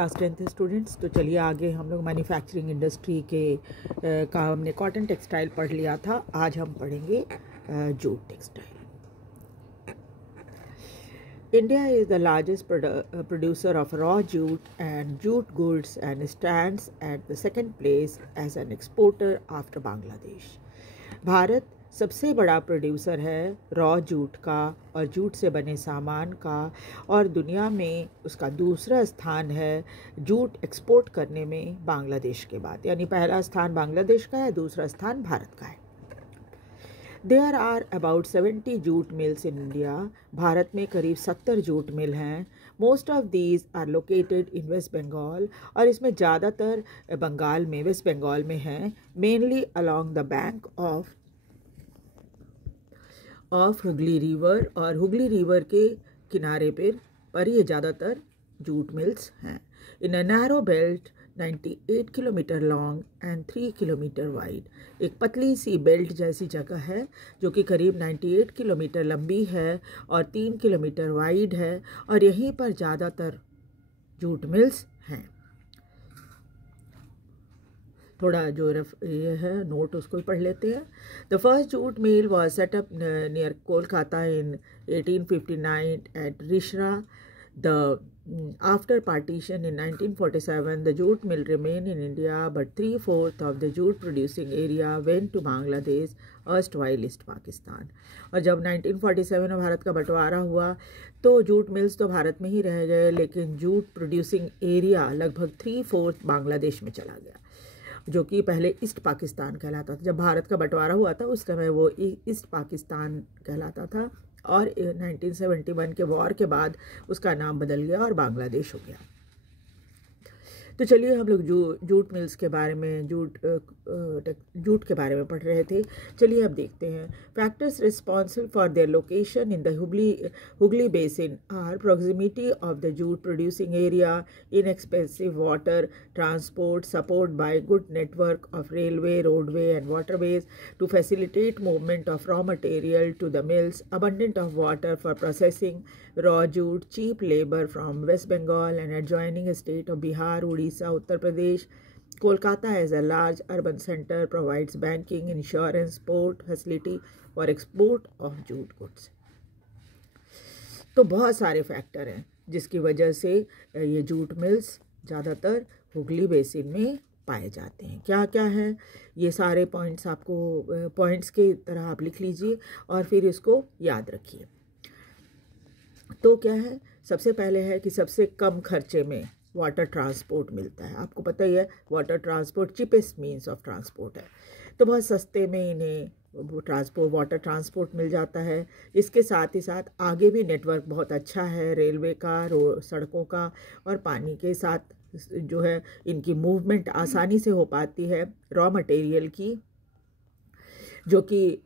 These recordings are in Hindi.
Class 10th students. तो चलिए आगे हम लोग मैन्युफैक्चरिंग इंडस्ट्री के का हमने कॉटन टेक्सटाइल पढ़ लिया था। आज हम पढ़ेंगे jute textile. India is the largest producer of raw jute and jute goods and stands at the second place as an exporter after Bangladesh. Bharat सबसे बड़ा प्रोड्यूसर है रॉ जूट का और जूट से बने सामान का, और दुनिया में उसका दूसरा स्थान है जूट एक्सपोर्ट करने में बांग्लादेश के बाद। यानी पहला स्थान बांग्लादेश का है, दूसरा स्थान भारत का है। There are about 70 jute mills in India. Bharat में करीब 70 जूट मिल हैं। Most of these are located in West Bengal, और इसमें ज़्यादातर बंगाल में, वेस्ट बंगाल में हैं। Mainly along the bank of Hooghly river, और हुगली रिवर के किनारे पर ये ज़्यादातर जूट मिल्स हैं। In a narrow belt 98 kilometre long and 3 kilometre wide. एक पतली सी बेल्ट जैसी जगह है जो कि करीब 98 किलोमीटर लंबी है और 3 किलोमीटर वाइड है, और यहीं पर ज़्यादातर जूट मिल्स हैं। थोड़ा जो ये है नोट उसको पढ़ लेते हैं। The first jute mill was set up near Kolkata in 1859 at Rishra. After partition in 1947, the jute mill remained in India, but 3/4 of the jute producing area went to Bangladesh, erstwhile East Pakistan. और जब 1947 में भारत का बंटवारा हुआ तो जूट मिल्स तो भारत में ही रह गए, लेकिन जूट प्रोड्यूसिंग एरिया लगभग 3/4 बांग्लादेश में चला गया, जो कि पहले ईस्ट पाकिस्तान कहलाता था। जब भारत का बंटवारा हुआ था उस समय वो ईस्ट पाकिस्तान कहलाता था, और 1971 के वॉर के बाद उसका नाम बदल गया और बांग्लादेश हो गया। तो चलिए हम लोग जूट मिल्स के बारे में, जूट के बारे में पढ़ रहे थे। चलिए अब देखते हैं। Factors responsible for their location in the Hooghly basin are proximity of the jute producing area, inexpensive water transport, support by good network of railway, roadway and waterways to facilitate movement of raw material to the mills, abundance of water for processing raw jute, cheap labor from West Bengal and adjoining state of Bihar, Odisha, Uttar Pradesh. Kolkata as a large urban center provides banking, insurance, port facility for export of jute goods. तो बहुत सारे फैक्टर हैं जिसकी वजह से ये जूट मिल्स ज़्यादातर हुगली बेसिन में पाए जाते हैं। क्या क्या है ये सारे पॉइंट्स, आपको पॉइंट्स की तरह आप लिख लीजिए और फिर इसको याद रखिए। तो क्या है, सबसे पहले है कि सबसे कम खर्चे में वाटर ट्रांसपोर्ट मिलता है। आपको पता ही है water transport cheapest means of transport है, तो बहुत सस्ते में इन्हें वाटर ट्रांसपोर्ट मिल जाता है। इसके साथ ही साथ आगे भी नेटवर्क बहुत अच्छा है, रेलवे का, सड़कों का और पानी के साथ जो है इनकी मूवमेंट आसानी से हो पाती है रॉ मटेरियल की, जो कि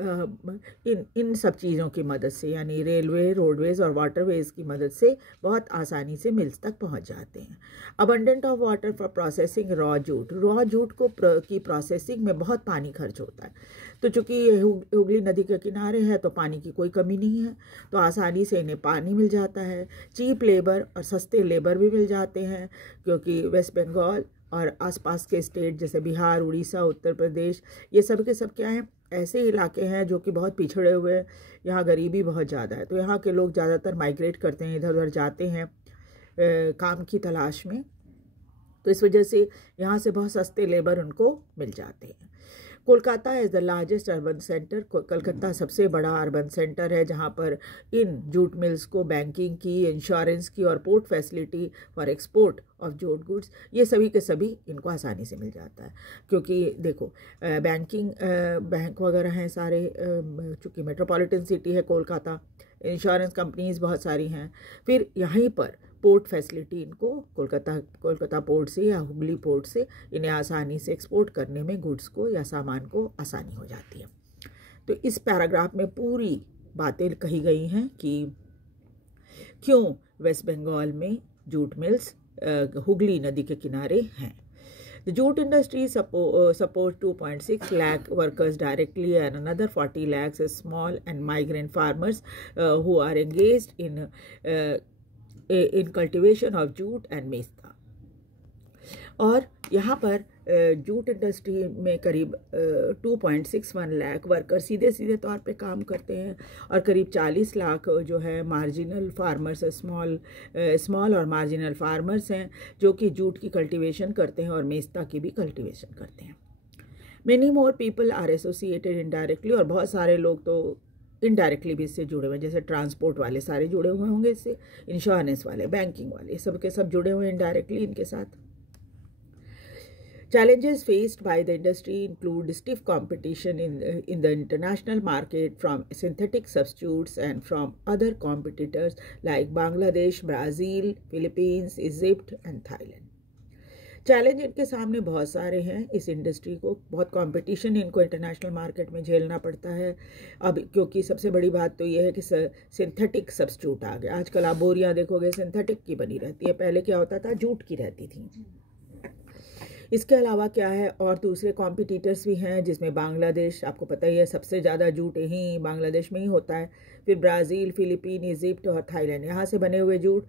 इन सब चीज़ों की मदद से, यानी रेलवे, रोडवेज़ और वाटरवेज़ की मदद से बहुत आसानी से मिल्स तक पहुंच जाते हैं। Abundant of water for processing raw jute की प्रोसेसिंग में बहुत पानी खर्च होता है। तो चूँकि ये हुगली नदी के किनारे है तो पानी की कोई कमी नहीं है, तो आसानी से इन्हें पानी मिल जाता है। चीप लेबर और सस्ते लेबर भी मिल जाते हैं, क्योंकि वेस्ट बंगाल और आसपास के स्टेट जैसे बिहार, उड़ीसा, उत्तर प्रदेश, ये सब के सब क्या हैं, ऐसे इलाके हैं जो कि बहुत पिछड़े हुए हैं, यहाँ गरीबी बहुत ज़्यादा है। तो यहाँ के लोग ज़्यादातर माइग्रेट करते हैं, इधर उधर जाते हैं काम की तलाश में, तो इस वजह से यहाँ से बहुत सस्ते लेबर उनको मिल जाते हैं। Kolkata is the largest urban centre. Calcutta सबसे बड़ा अर्बन सेंटर है जहाँ पर इन जूट मिल्स को बैंकिंग की, इंश्योरेंस की और port facility for export of jute goods, ये सभी के सभी इनको आसानी से मिल जाता है। क्योंकि देखो बैंक वगैरह हैं सारे, चूँकि मेट्रोपॉलिटन सिटी है कोलकाता, इंश्योरेंस कंपनीज बहुत सारी हैं। फिर यहीं पर पोर्ट फैसिलिटी इनको कोलकाता पोर्ट से या हुगली पोर्ट से इन्हें आसानी से एक्सपोर्ट करने में गुड्स को या सामान को आसानी हो जाती है। तो इस पैराग्राफ में पूरी बातें कही गई हैं कि क्यों वेस्ट बंगाल में जूट मिल्स हुगली नदी के किनारे हैं। The jute industry supports 2.6 lakh workers directly and another 40 lakhs as small and migrant farmers who are engaged in cultivation of jute and mesta. और यहाँ पर जूट इंडस्ट्री में करीब 2.61 लाख वर्कर सीधे सीधे तौर पे काम करते हैं और करीब 40 लाख जो है मार्जिनल फार्मर्स, स्मॉल और मार्जिनल फार्मर्स हैं जो कि जूट की कल्टीवेशन करते हैं और मेस्ता की भी कल्टीवेशन करते हैं। Many more people are associated indirectly, और बहुत सारे लोग तो इनडायरेक्टली भी इससे जुड़े हुए हैं, जैसे ट्रांसपोर्ट वाले सारे जुड़े हुए होंगे इससे, इंश्योरेंस वाले, बैंकिंग वाले, सब के सब जुड़े हुए हैं इनडायरेक्टली इनके साथ। Challenges faced by the industry include stiff competition in the international market from synthetic substitutes and from other competitors like Bangladesh, Brazil, Philippines, Egypt and Thailand. Challenge इनके सामने बहुत सारे हैं, इस इंडस्ट्री को बहुत कंपटीशन इनको इंटरनेशनल मार्केट में झेलना पड़ता है। अब क्योंकि सबसे बड़ी बात तो ये है कि सिंथेटिक सब्स्टिट्यूट आ गया। आजकल आप बोरियां देखोगे सिंथेटिक की बनी रहती है, पहले क्या होता था जूट की रहती थी। इसके अलावा क्या है, और दूसरे कॉम्पिटिटर्स भी हैं जिसमें बांग्लादेश, आपको पता ही है सबसे ज़्यादा जूट यहीं बांग्लादेश में ही होता है, फिर ब्राज़ील, फिलीपीन, इजिप्ट और थाईलैंड, यहाँ से बने हुए जूट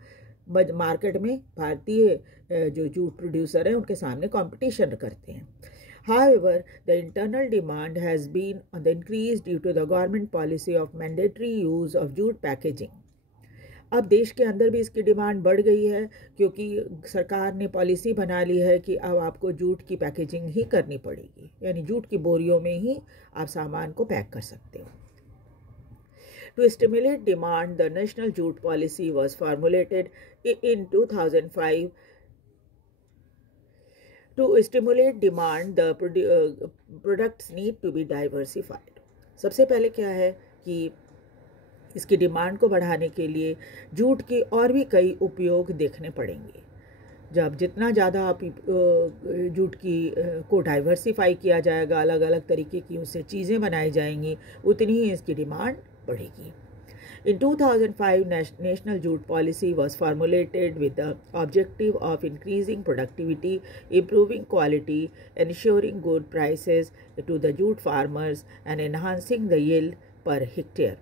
मार्केट में भारतीय जो जूट प्रोड्यूसर हैं उनके सामने कंपटीशन करते हैं। However, the internal demand has been on the increase due to the government policy of mandatory use of jute packaging. अब देश के अंदर भी इसकी डिमांड बढ़ गई है क्योंकि सरकार ने पॉलिसी बना ली है कि अब आपको जूट की पैकेजिंग ही करनी पड़ेगी, यानी जूट की बोरियों में ही आप सामान को पैक कर सकते हो। To stimulate demand, the National Jute Policy was formulated in 2005. To stimulate demand, the products need to be diversified. सबसे पहले क्या है कि इसकी डिमांड को बढ़ाने के लिए जूट के और भी कई उपयोग देखने पड़ेंगे। जब जितना ज़्यादा आप जूट की को डाइवर्सिफाई किया जाएगा, अलग अलग तरीके की उससे चीज़ें बनाई जाएंगी, उतनी ही इसकी डिमांड बढ़ेगी। In 2005, National Jute Policy was formulated with the objective of increasing productivity, improving quality, ensuring good prices to the jute farmers, and enhancing the yield per hectare.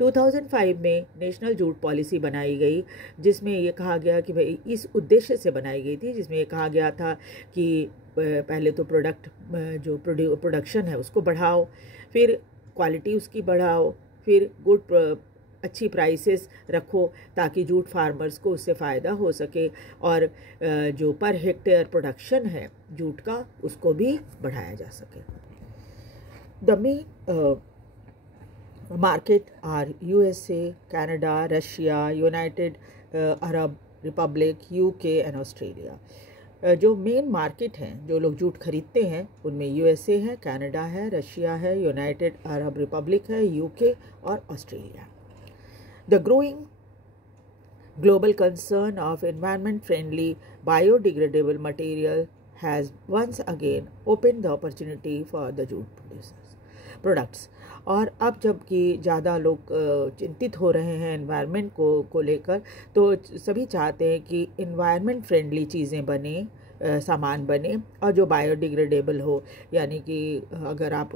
2005 में नेशनल जूट पॉलिसी बनाई गई जिसमें ये कहा गया कि भाई इस उद्देश्य से बनाई गई थी, जिसमें ये कहा गया था कि पहले तो प्रोडक्शन है उसको बढ़ाओ, फिर क्वालिटी उसकी बढ़ाओ, फिर अच्छी प्राइसेस रखो ताकि जूट फार्मर्स को उससे फ़ायदा हो सके, और जो पर हेक्टेयर प्रोडक्शन है जूट का उसको भी बढ़ाया जा सके। The main market are USA, Canada, Russia, United Arab Republic, UK and Australia. जो मेन मार्केट हैं जो लोग जूट खरीदते हैं उनमें यूएसए है, कनाडा है, रशिया है, यूनाइटेड अरब रिपब्लिक है, यूके और Australia. The growing global concern of environment friendly biodegradable material has once again open the opportunity for the jute products. और अब जबकि ज़्यादा लोग चिंतित हो रहे हैं एनवायरनमेंट को लेकर, तो सभी चाहते हैं कि एनवायरनमेंट फ्रेंडली चीज़ें बने, सामान बने और जो बायोडिग्रेडेबल हो, यानी कि अगर आप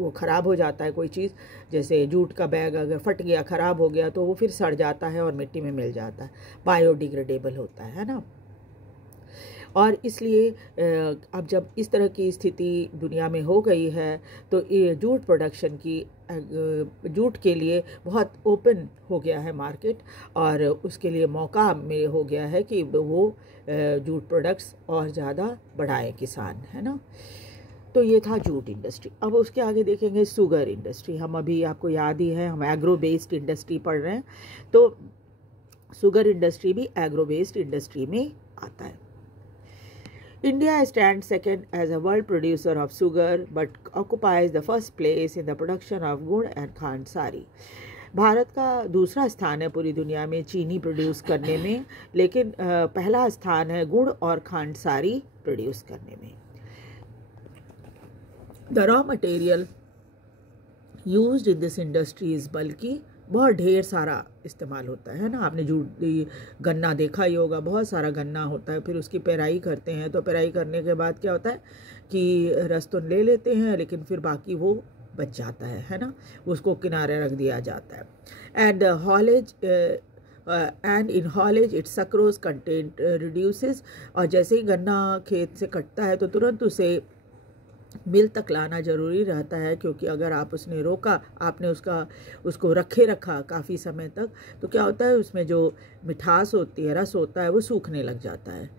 वो ख़राब हो जाता है कोई चीज़, जैसे जूट का बैग अगर फट गया, ख़राब हो गया, तो वो फिर सड़ जाता है और मिट्टी में मिल जाता है, बायोडिग्रेडेबल होता है ना। और इसलिए अब जब इस तरह की स्थिति दुनिया में हो गई है तो ये जूट प्रोडक्शन की जूट के लिए बहुत ओपन हो गया है मार्केट, और उसके लिए मौका में हो गया है कि वो जूट प्रोडक्ट्स और ज़्यादा बढ़ाएं किसान, है ना। तो ये था जूट इंडस्ट्री। अब उसके आगे देखेंगे शुगर इंडस्ट्री। हम अभी आपको याद ही है हम एग्रो बेस्ड इंडस्ट्री पढ़ रहे हैं, तो शुगर इंडस्ट्री भी एग्रो बेस्ड इंडस्ट्री में आता है। India stands second as a world producer of sugar but occupies the first place in the production of गुड़ and खांड सारी। भारत का दूसरा स्थान है पूरी दुनिया में चीनी प्रोड्यूस करने में, लेकिन पहला स्थान है गुड़ और खांड सारी प्रोड्यूस करने में। The raw material used in this industry is bulky, बहुत ढेर सारा इस्तेमाल होता है ना। आपने गन्ना देखा ही होगा, बहुत सारा गन्ना होता है, फिर उसकी पेराई करते हैं, तो पेराई करने के बाद क्या होता है कि रस तो ले लेते हैं लेकिन फिर बाकी वो बच जाता है ना, उसको किनारे रख दिया जाता है। And haulage and in haulage its sucrose content reduces। और जैसे ही गन्ना खेत से कटता है तो तुरंत उसे मिल तक लाना ज़रूरी रहता है, क्योंकि अगर आप उसने रोका, आपने उसको रखा काफ़ी समय तक, तो क्या होता है उसमें जो मिठास होती है, रस होता है, वो सूखने लग जाता है।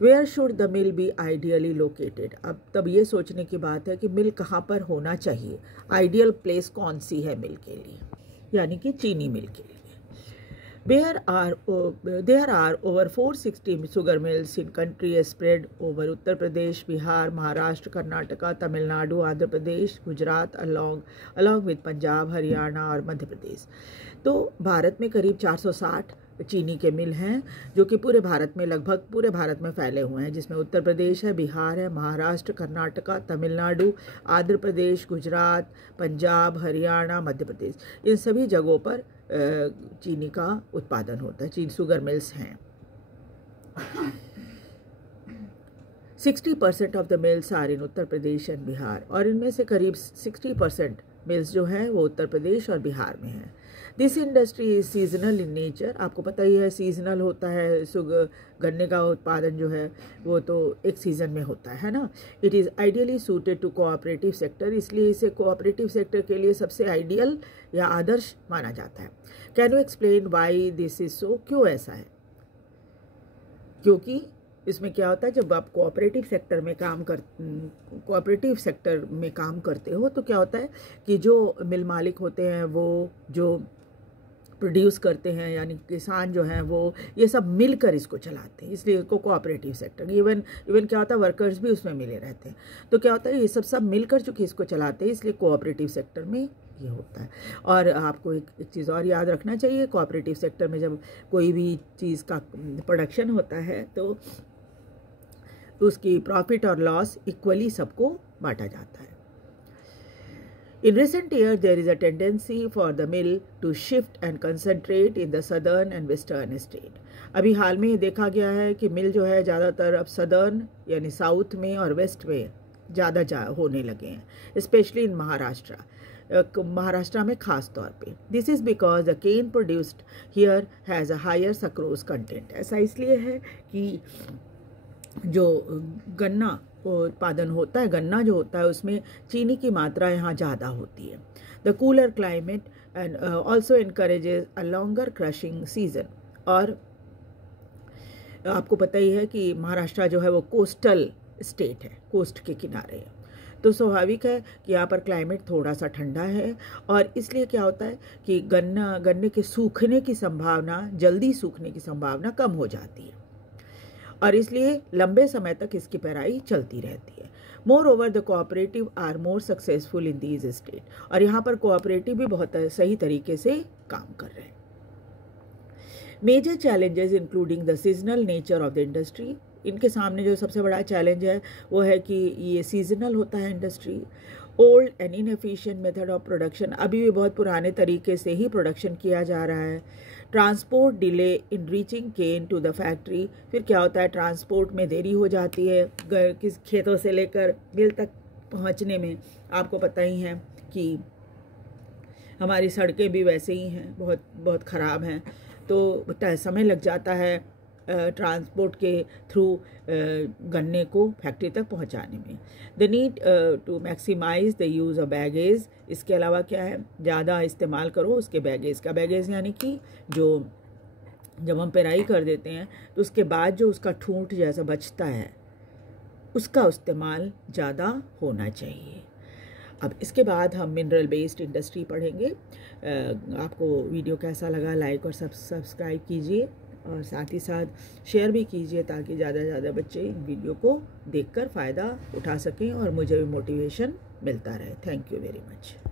Where should the mill be ideally located. अब तब ये सोचने की बात है कि मिल कहाँ पर होना चाहिए, आइडियल प्लेस कौन सी है मिल के लिए, यानी कि चीनी मिल के लिए। There are over 460 sugar mills in country spread over Uttar Pradesh, Bihar, Maharashtra, Karnataka, Tamil Nadu, Andhra Pradesh, Gujarat along with Punjab, Haryana और मध्य प्रदेश। तो भारत में करीब 460 चीनी के मिल हैं जो कि लगभग पूरे भारत में फैले हुए हैं, जिसमें उत्तर प्रदेश है, बिहार है, महाराष्ट्र, कर्नाटका, तमिलनाडु, आंध्र प्रदेश, गुजरात, पंजाब, हरियाणा, मध्य प्रदेश, इन सभी जगहों पर चीनी का उत्पादन होता है, चीनी शुगर मिल्स हैं। 60% of the mills are in Uttar Pradesh and Bihar, और इनमें से करीब 60% मिल्स जो हैं वो उत्तर प्रदेश और बिहार में हैं। This industry is seasonal in nature. आपको पता ही है सीजनल होता है, गन्ने का उत्पादन जो है वो तो एक सीज़न में होता है ना। It is ideally suited to cooperative sector, इसलिए इसे कोऑपरेटिव सेक्टर के लिए सबसे आइडियल या आदर्श माना जाता है। Can you explain why this is so, क्यों ऐसा है? क्योंकि इसमें क्या होता है, जब आप कोऑपरेटिव सेक्टर में काम करते हो तो क्या होता है कि जो मिल मालिक होते हैं वो जो प्रोड्यूस करते हैं, यानी किसान जो हैं वो ये सब मिलकर इसको चलाते हैं, इसलिए इसको कोऑपरेटिव सेक्टर। इवन क्या होता है वर्कर्स भी उसमें मिले रहते हैं, तो क्या होता है ये सब मिलकर चूँकि इसको चलाते हैं, इसलिए कोऑपरेटिव सेक्टर में ये होता है। और आपको एक चीज़ और याद रखना चाहिए, कोऑपरेटिव सेक्टर में जब कोई भी चीज़ का प्रोडक्शन होता है तो उसकी प्रॉफिट और लॉस इक्वली सबको बांटा जाता है। In recent years, there is a tendency for the mill to shift and concentrate in the southern and western state. अभी हाल में देखा गया है कि मिल जो है ज़्यादातर अब सदर्न यानी साउथ में और वेस्ट में ज़्यादा होने लगे हैं, स्पेशली इन महाराष्ट्र में खास तौर पे। This is because the cane produced here has a higher sucrose content. ऐसा इसलिए है कि जो गन्ना उत्पादन होता है, गन्ना जो होता है उसमें चीनी की मात्रा यहाँ ज़्यादा होती है। The cooler climate and also encourages a longer crushing season. और आपको पता ही है कि महाराष्ट्र जो है वो कोस्टल स्टेट है, कोस्ट के किनारे है, तो स्वाभाविक है कि यहाँ पर क्लाइमेट थोड़ा सा ठंडा है, और इसलिए क्या होता है कि गन्ने के सूखने की संभावना, जल्दी सूखने की संभावना कम हो जाती है, और इसलिए लंबे समय तक इसकी पेराई चलती रहती है। Moreover the cooperative are more successful in these state, और यहाँ पर कोऑपरेटिव भी बहुत सही तरीके से काम कर रहे हैं। Major challenges including the seasonal nature of the industry. इनके सामने जो सबसे बड़ा चैलेंज है वो है कि ये सीजनल होता है industry. Old and inefficient method of production, अभी भी बहुत पुराने तरीके से ही प्रोडक्शन किया जा रहा है। Transport delay in reaching cane to the factory, फिर क्या होता है ट्रांसपोर्ट में देरी हो जाती है किस खेतों से लेकर मिल तक पहुंचने में। आपको पता ही है कि हमारी सड़कें भी वैसे ही हैं, बहुत ख़राब हैं, तो समय लग जाता है ट्रांसपोर्ट के थ्रू गन्ने को फैक्ट्री तक पहुंचाने में। The need to maximise the use of bagasse, इसके अलावा क्या है ज़्यादा इस्तेमाल करो उसके बैगेज का। बैगेज यानी कि जब हम पेराई कर देते हैं तो उसके बाद जो उसका ठूंठ जैसा बचता है उसका इस्तेमाल ज़्यादा होना चाहिए। अब इसके बाद हम मिनरल बेस्ड इंडस्ट्री पढ़ेंगे। आपको वीडियो कैसा लगा लाइक और सब्सक्राइब कीजिए, और साथ ही साथ शेयर भी कीजिए ताकि ज़्यादा से ज़्यादा बच्चे इन वीडियो को देखकर फ़ायदा उठा सकें और मुझे भी मोटिवेशन मिलता रहे। Thank you very much.